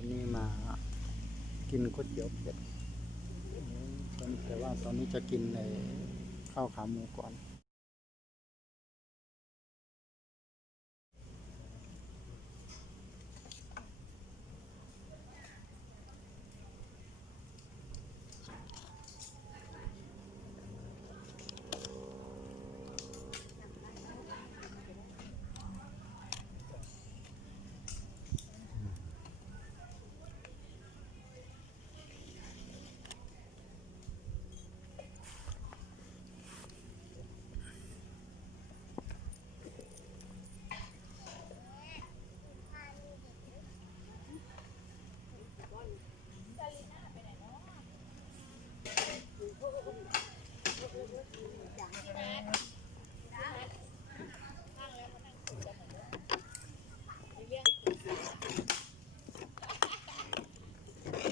วันนี้มากินก๋วยเตี๋ยวเป็ดแต่ว่าตอนนี้จะกินในข้าวขาหมูก่อน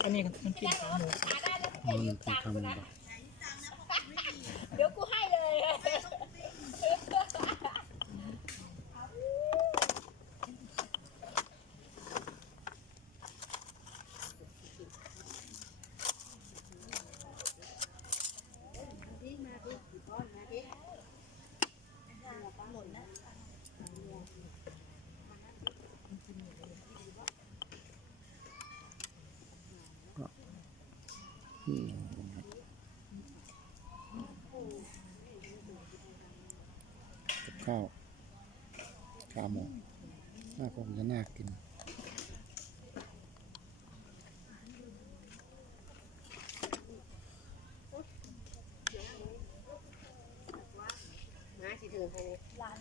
อันนี้มันกินขาหมูมันเป็นคำแบบ เดี๋ยวกูให้เลย อืมกับ ข้าวขาหมูน่าคงจะน่ากิน มาสิถือให้ร้าน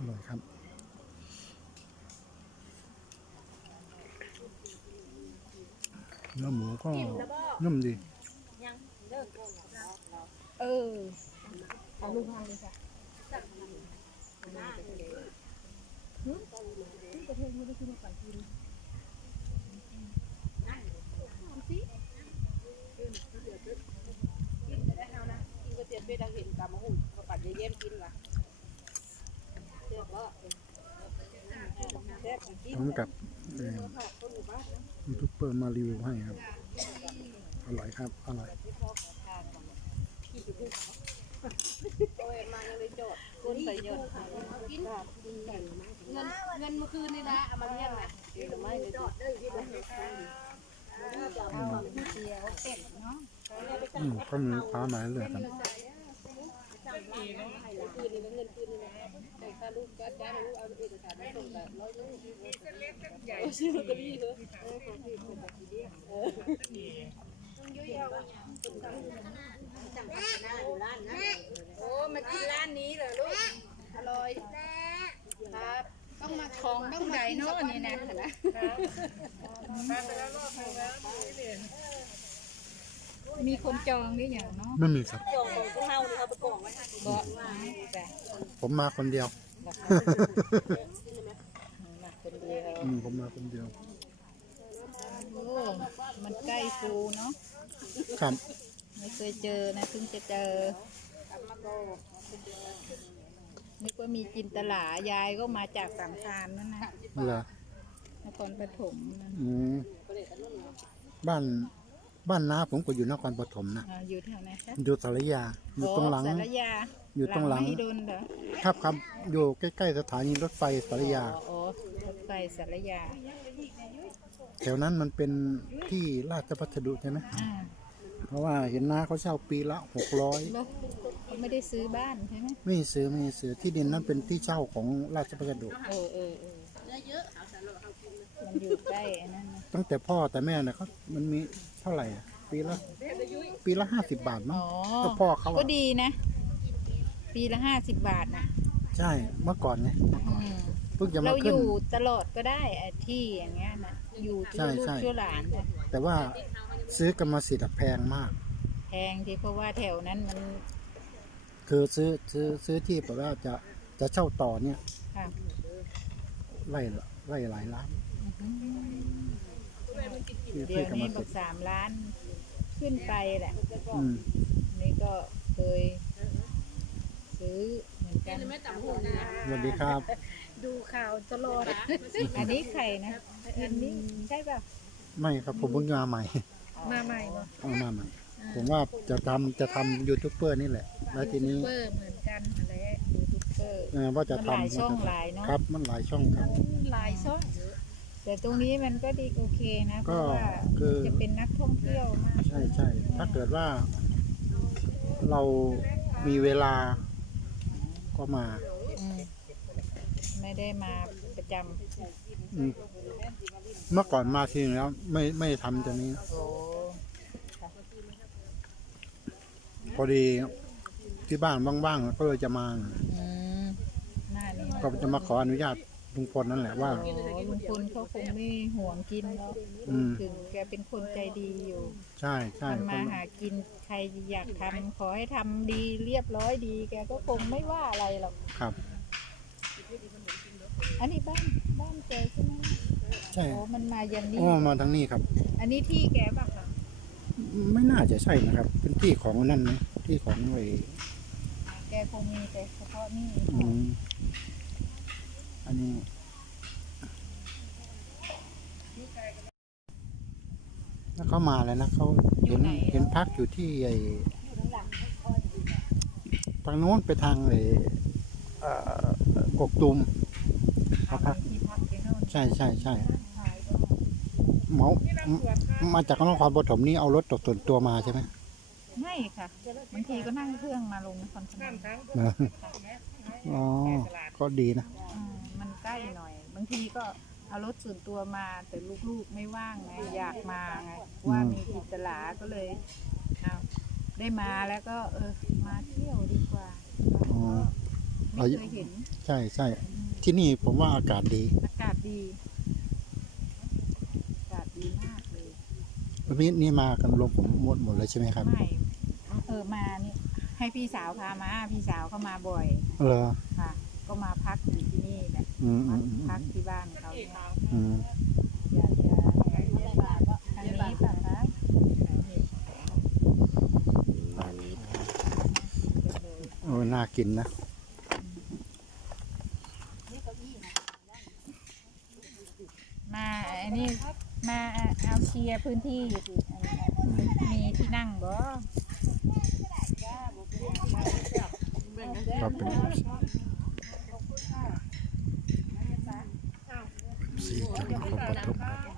อร่อยครับ เนื้อหมูก็นุ่มดีเออเอาลูกพังเลยค่ะกินก๋วยเตี๋ยวเป็ดเราเห็นกำมะหุ่นเขาปัดเยี่ยมกินว่ะเชื่อว่าแซ่บกินพร้อมกับเอ่อ ยูทูบเบอร์มารีวิวให้ครับ อร่อยครับ อร่อยเลยโจทย์คนใส่เยอะกินเงินเงินเมื่อคืนนี่นะเอามาเลี้ยงนะเดี๋ยวไม่เลยโจทย์ได้ยินแล้วเดียวเป็ดเนาะอืมก็มีฟ้าหมายเลยครั บคืนนี้เงินคืนนี้นะแต่ค่าลูกจ้าจ้าลูกเอาเอกสารมาส่งแต่ร้อยยี่สิบชื่อก็ดีเหรอโอ้มากินร้านนี้เหรอลูกอร่อยครับต้องมาของต้องใหญ่เนาะนี่นะนะมีคนจองนี่อย่างเนาะไม่มีครับจองเราเนี่ยเอาไปกล่องไว้บจ้ะ ผมมาคนเดียวมาคนเดียวอืมผมมาคนเดียว โอ้มันใกล้ฟูเนาะ ครับ ไม่เคยเจอนะเพิ่งจะเจอ นึกว่ามีจินตลายายก็มาจากสามพรานนั่นนะเหรอนครปฐมนั่นอืมบ้าน บ้านน้าผมก็อยู่นครปฐมนะอ่าอยู่แถวไหนคะอยู่สารยาอยู่ตรงหลังสารยาอยู่ตรงหลังไม่โดนเหรอครับครับอยู่ใกล้ๆสถานีรถไฟสารยาอ๋อรถไฟสารยาแถวนั้นมันเป็นที่ราชพัสดุใช่ไหมอ่าเพราะว่าเห็นน้าเขาเช่าปีละหกร้อยแล้วเขาไม่ได้ซื้อบ้านใช่ไหมไม่ซื้อไม่ซื้อที่ดินนั้นเป็นที่เช่าของราชพัสดุ เออเออเออมันอยู่ใกล้อันนั้นนะตั้งแต่พ่อแต่แม่เนี่ยเขามันมี เท่าไหร่อะปีละปีละห้าสิบบาทมั้งอ๋อ ก็พ่อเขาอะก็ดีนะ ปีละห้าสิบบาทนะใช่เมื่อก่อนไงอืมพิ่งจะมาเราอขึ้น ยู่ตลอดก็ได้ไอ้ที่อย่างเงี้ยนะอยู่ใช่ชั่วลูกใช่ ชั่วหลานน่ะแต่ว่าซื้อกรรมสิทธิ์อะแพงมาก แพงที่เพราะว่าแถวนั้นมันคือซื้อซื้อซื้อที่แบบว่าจะจะเช่าต่อเนี่ยค่ะไร่ละไร่หลายล้าน ที่เดี๋ที่ยวกรรมนี้บสิอทกธิ์สามล้านขึ้นไปแหละ อืมนี่ก็เคยซื้อเหมือนกันไม่ต่ำหูนะสวัสดีครับ ดูข่าวตลอดอันนี้ใครนะ อันนี้ใช่ป่ะไม่ครับผมเพิ่งมาใหม่มาใหม่เนาะเอามาใหม่ ผมว่าจะทำจะทำยูทูบเบอร์นี่แหละ แล้วทีนี้ยูทูบเบอร์เหมือนกันอะไรยูทูบเบอร์เออว่าจะมันหทำลายช่องว่าจะหลายเนอะครับมันหลายช่องครับ หลายช่อง แต่ตรงนี้มันก็ดีโอเคนะเพก็ราะว่าคือ จะเป็นนักท่องเที่ยวมากใช่ใช่ถ้าเกิดว่าเรามีเวลาก็มาอืมไม่ได้มาประจอืมเมื่อก่อนมาทีนึงแล้ว ไม่ไม่ทำตัวนี้ำโอ้พอดีที่บ้านว่างๆก็เลยจะมา อืมหน้านี้ก็จะมาขออนุญาต ลุงพลนั่นแหละว่าโอ้ลุงพลเขาคงไม่ห่วงกินแล้วอืม ถึงแกเป็นคนใจดีอยู่ใช่ใช่ทำคมานหากินใครอยากทำขอให้ทำดีเรียบร้อยดี แกก็คงไม่ว่าอะไรหรอก ครับ อันนี้บ้านบ้านแกใช่ไหมใช่โอ้มันมายันนี่โอ้มาทางนี้ครับ อันนี้ที่แกป่ะคะไม่น่าจะใช่นะครับ เป็นที่ของนั่นนะที่ของไอ้แกคงมีแต่เฉพาะนี่อืม อันนี้แล้วเขามาแล้วนะเขาเห็นเห็นพักอยู่ที่ไอ้ทางโน้นไปทางไอ้เอ่อกกตุมเขาพักที่พักแกโน่นใช่ใช่ใช่ขายก็เหมามาจากนครปฐมนี่เอารถตกส่วนตัวมาใช่ไหมไม่ค่ะบางทีก็นั่งเครื่องมาลงนครพนมเอออ๋อก็ดีนะอืมมัน ใกล้หน่อย บางทีก็เอารถส่วนตัวมาแต่ลูกๆไม่ว่างไงอยากมาไงว่ามีกิจลาก็เลยเอาได้มาแล้วก็เออมาเที่ยวดีกว่าอ๋อ ไม่เคยเห็นใช่ใช่ที่นี่ผมว่าอากาศดีอากาศดี อากาศดีมากเลยวันนี้นี่มากันรวมผมหมดหมดเลยใช่ไหมครับไม่เออมานี่ให้พี่สาวพามาพี่สาวเขามาบ่อย เหรอค่ะ ก็มาพักอยู่ที่นี่แหละ อืมอืพักมพักที่บ้านเขาเนี่ยอืมอยากจะทางนี้ป่ะคะนี่เลยโอ้น่ากินนะมาอันนี้มาเอาเคลียร์พื้นที่อยู่สิอันนี้มีที่นั่งบ่ครับเป็น สีจังหวัดนครปฐม